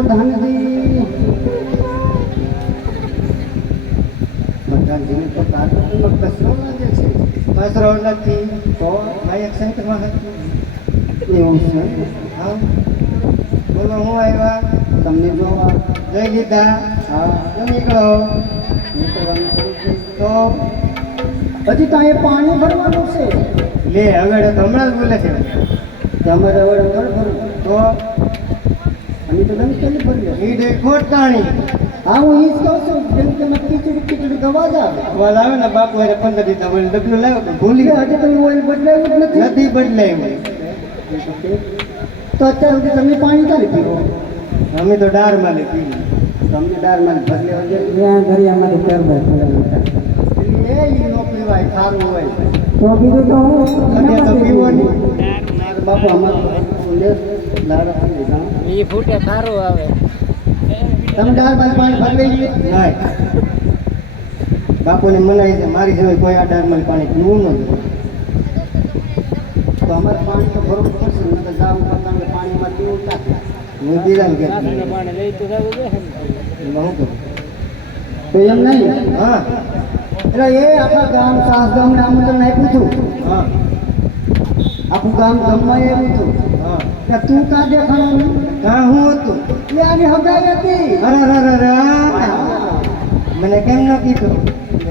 બધાની બધાની તો તારું કચરો લાગે છે. કચરો નથી તો એક સેન્ટરમાં એવું છે. હા બોલો હું આવ્યા તમને જોવા જઈ લીધા હા તો નીકળો નીકળવાનું શરૂ છે. તો હજી ત્યાં એ પાણી ભરવાનું છે. લે હવે તો હમણાં જ બોલે છે તમારે હવે ભરવું તો અને તો તમે કેમ ભરી ઈ ડે ખોટાણી હા હું ઈ જ કહું છું જેમ કે મેં ખીચડી ગવા જ આવે બોલ આવે ને બાપુ એને 15 દીધા બોલે ડબલું લાવ્યો તો ભૂલી એટલે હજી તમે ઓઇલ બદલાયું જ નથી. નથી બદલાયું તો અત્યાર સુધી તમે પાણી ક્યારે પીવો અમે તો ડારમાં લીધી તમને દારમાં ભરી લેવા દે ત્યાં ઘરે અમારે ચાર એ ઈ નો પીવાય સારું હોય તો બીજું તો હું અત્યારે તો પીવાની મારા બાપુ અમારે લાડા પી લીધા એ ફૂટે સારું આવે તમે દારમાં પાણી ભરી લઈ નહીં બાપુને મનાય છે મારી જેવી કોઈ આ ડારમાં પાણી પીવું ન જોઈએ તો અમારે પાણી તો ભરવું પડશે ને તો જાવું કરતા પાણીમાં પીવું ચાલે હું બીજાને કહેતો પાણી લઈ તો જવું છે એમાં હું કરું તો એમ નહીં હા એટલે એ આખા ગામ સાસ ગામને આમંત્રણ આપ્યું હતું હા આખું ગામ જમવા આવ્યું હતું હા કે તું કાં દેખાવાનું કાં હું હતું એટલે આની હગાઈ હતી અરે હા. મને કેમ ન કીધું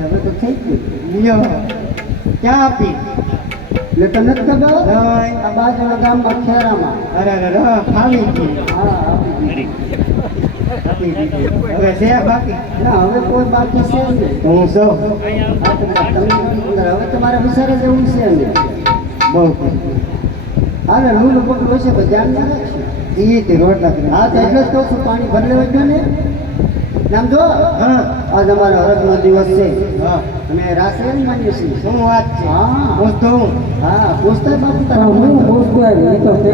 હવે તો થઈ ગયું લ્યો ક્યાં આપી એટલે તને જ ખબર નહીં આ બાજુના ગામમાં ખેરામાં અરે ખાલી ગઈ હા આપી દીધી. આપી દીધી. હવે છે બાકી ના હવે કોઈ બાકી છે નહીં હું સૌ હા, તો તમે હવે તમારા વિચારે જેવું છે ને બહુ હાલે લૂલું પકડું હશે તો ધ્યાન ના રાખશે ઈ તે રોટલા કરી હા તો એટલે જ કહું છું પાણી ભરી લેવા ગયો ને નામ જો હા આજ અમારો હરકનો દિવસ છે હા અમે રાત્રે જ માનીએ છીએ શું વાત છે હા પૂછતો હું હા પૂછતા બાપુ તારા હું હું પૂછતો આવી એ તો તે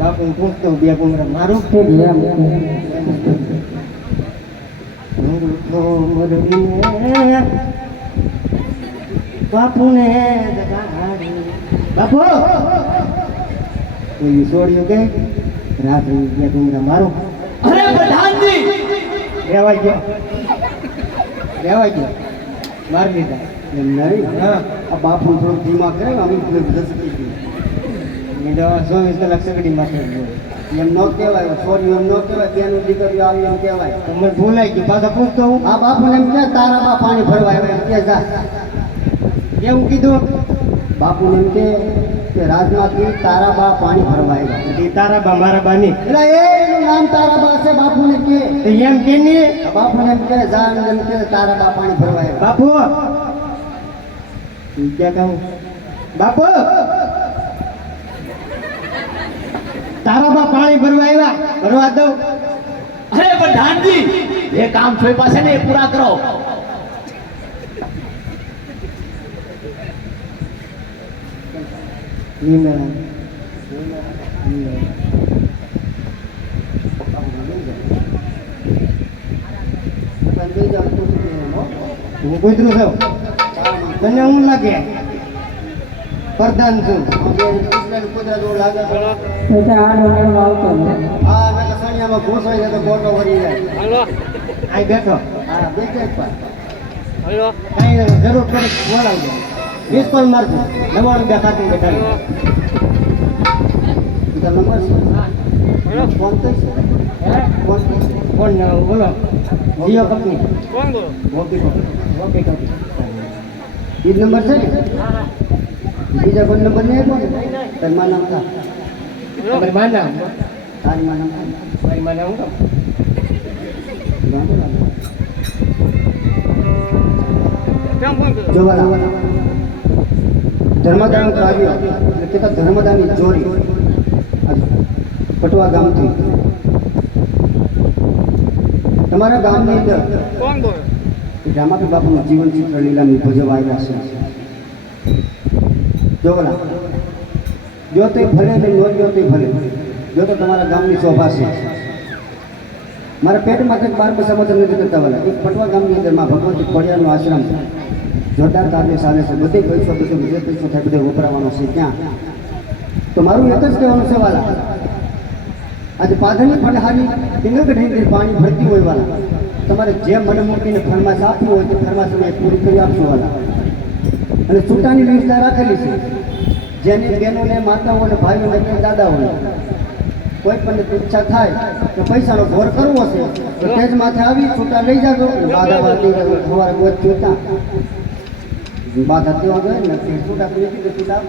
બાપુ પૂછતો બે કુમરા મારું ઠીક એમ બાપુને બાપુ છોડ્યું કે રાત્રે બે કુમરા મારું અરે પ્રધાનજી રેવાઈ ગયો મારી લીધા એમ નહીં હા આ બાપુ થોડું ધીમા કરે ને અમુક દસકી ગયું એ દવા 24 કલાક સગડી માથે જ હોય. એમ ન કહેવાય સોરી એમ ન કહેવાય બેનું દીકરીઓ આવી એમ કહેવાય તો મને ભૂલાઈ ગયું પાછા પૂછતો હું આ બાપુને એમ કે તારા બા પાણી ભરવા આવ્યા એમ કે જા એવું કીધું બાપુને એમ કે રાજમાંથી તારા બા પાણી ભરવા આવ્યા એ તારા બા મારા બા ની એટલે એનું નામ તારા બા છે બાપુને કે તો એમ કે ની આ બાપુને એમ કે જા ને એમ કે તારા બા પાણી ભરવા આવ્યા બાપુ ક્યાં કહું બાપુ તારા બા પાણી ભરવા આવ્યા ભરવા દઉં અરે પ્રધાનજી જે કામ છો પાસે ને એ પૂરા કરો લીમડા હું કૂતરું છું તને હું લાગે પ્રધાન છું કુદરત જેવું લાગે છે. એટલે આ નળમાં આવતો ને હા મેં કસણિયામાં ઘૂસ હોય છે તો ગોટો વળી જાય અહીં બેઠો હા બેઠે જ પણ કાંઈ જરૂર પડે તો બોલાવજો મિસ કોલ મારજો 99 ખાતું બેઠા બીજા નંબર છે ફોન તો છે ફોન તો છે. કોણ બોલો જીઓ કંપની મોટી કંપની ઈ જ નંબર છે ને બીજા કોઈ નંબર નહીં આપ્યો ને તારી માં નામ કા તમારી માના તારી માં નામ મારી માના હું કામ જોવાલા ધર્મદાન કાર્ય એટલે કે ધર્મદાનની ચોરી પટવા ગામથી તમારા ગામની અંદર રામાપી બાપુનું જીવન ચિત્ર લીલાની ભજવા આવ્યા છે જોવાલા જો તે ભલે ને નો જો તે ભલે જો તો તમારા ગામની શોભા છે મારા પેટમાં કંઈક 12 પૈસા મતલબ નથી કરતા વાલા એક પટવા ગામની અંદર માં ભગવતી ખોડિયારનો આશ્રમ છે જોરદાર કાર્ય ચાલે છે બધે પૈસો બધો જે પૈસો થાય બધે વપરાવાનો છે ત્યાં તો મારું એક જ કહેવાનું છે વાલા આજે પાધરની પંડહાની ટીંગકઢીની પાણી ભરતી હોય વાલા તમારે જે મને મૂકીને ફરમાશ આપવું હોય તો ફરમાશ અમે પૂરી કરી આપશું વાલા. અને છૂટાની વ્યવસ્થા રાખેલી છે. જેની બહેનોને માતાઓને ભાઈઓને કે દાદાઓને કોઈ પણ ઈચ્છા થાય તો પૈસાનો ઘોર કરવો છે તો તેજ માથે આવી છૂટા લઈ જાજો. બાધા બાધી સવારે ગોત છૂટા બાધા તેવા ગયો ને તે છૂટા છૂટા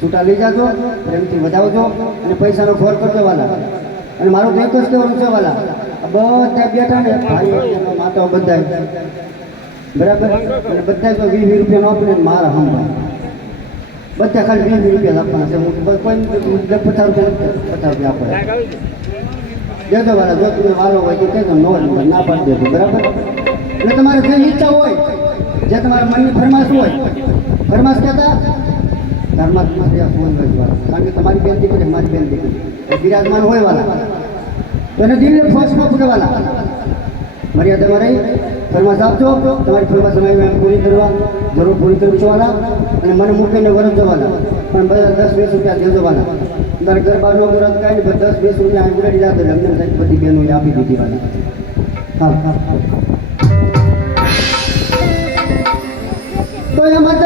છૂટા લઈ જાજો, પ્રેમથી વધાવજો અને પૈસાનો ઘોર કરજો વાલા. અને મારું તો એક જ કહેવાનું છે વાલા, બધા બેઠા ને ભાઈઓ માતાઓ બધા બરાબર, અને બધા તો 20 રૂપિયા નો આપીને મારા હમણાં બધા ખાલી 20 રૂપિયા આપવાના છે. કોઈ 50 રૂપિયા આપે દેજો વાલા. જો તમે વાલો હોય તો કહેજો, નો ના પાડી દેજો બરાબર. એટલે તમારે જે ઈચ્છા હોય, જે તમારા મનની ફરમાશ હોય, ફરમાશ કહેતા ધર્માત્મા ફોન કરજો, કારણ કે તમારી બેન દીકરી મારી બેન દીકરી બિરાજમાન હોય વાલા, તો એને દિલને ફોર્સમાં પકડવાના. મર્યાદામાં રહી ફરમાશ આપજો. તમારી ફરમાશ અમે પૂરી કરવા જરૂર પૂરી કરું છું વાલા. અને મને મૂકીને વરસ જવાના, પણ બધા 10-20 રૂપિયા દેજો વાલા. તારે ગરબાનો વ્રત કાંઈ નહીં, 10-20 રૂપિયા અહીં ઉડાડી જાતો લગ્ન સાહેબ બધી બહેનોએ આપી દીધી વાલા. હા હા તો એમાં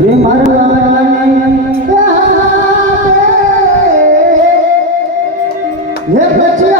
રે મારવાની હે પછી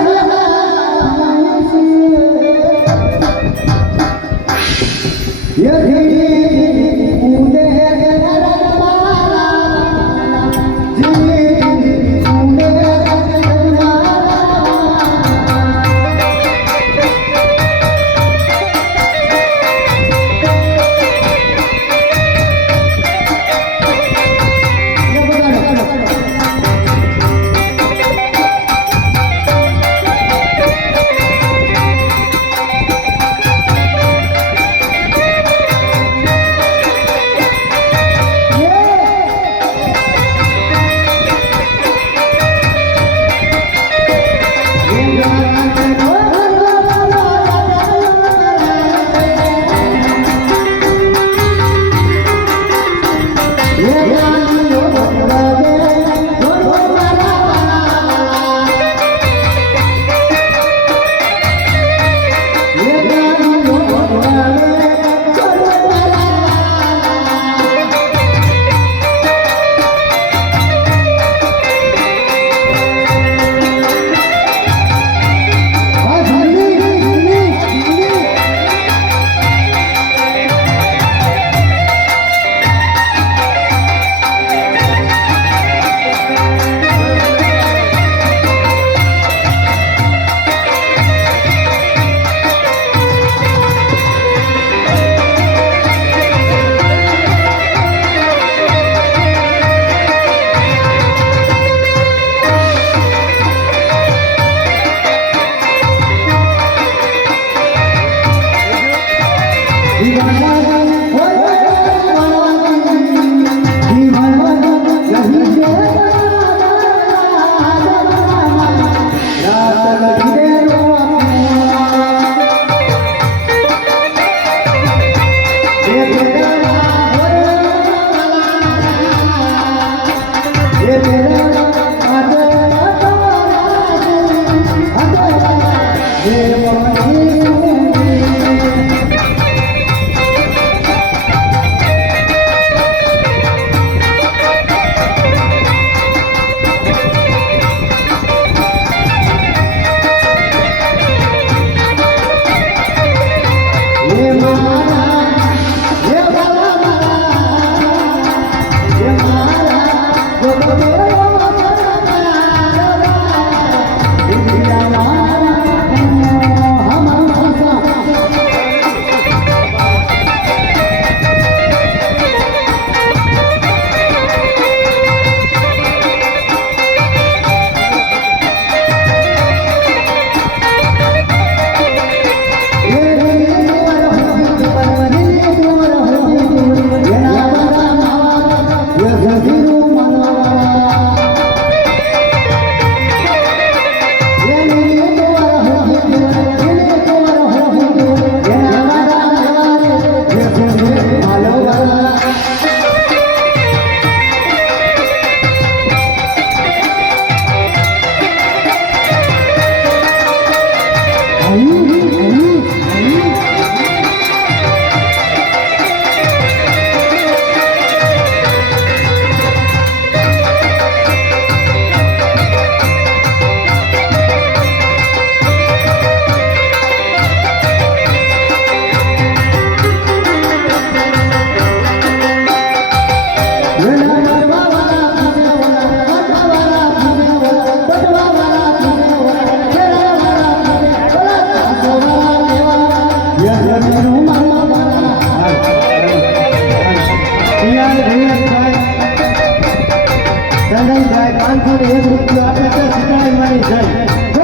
1 રૂપિયો આપે તો સિદ્ધાય મારી જાય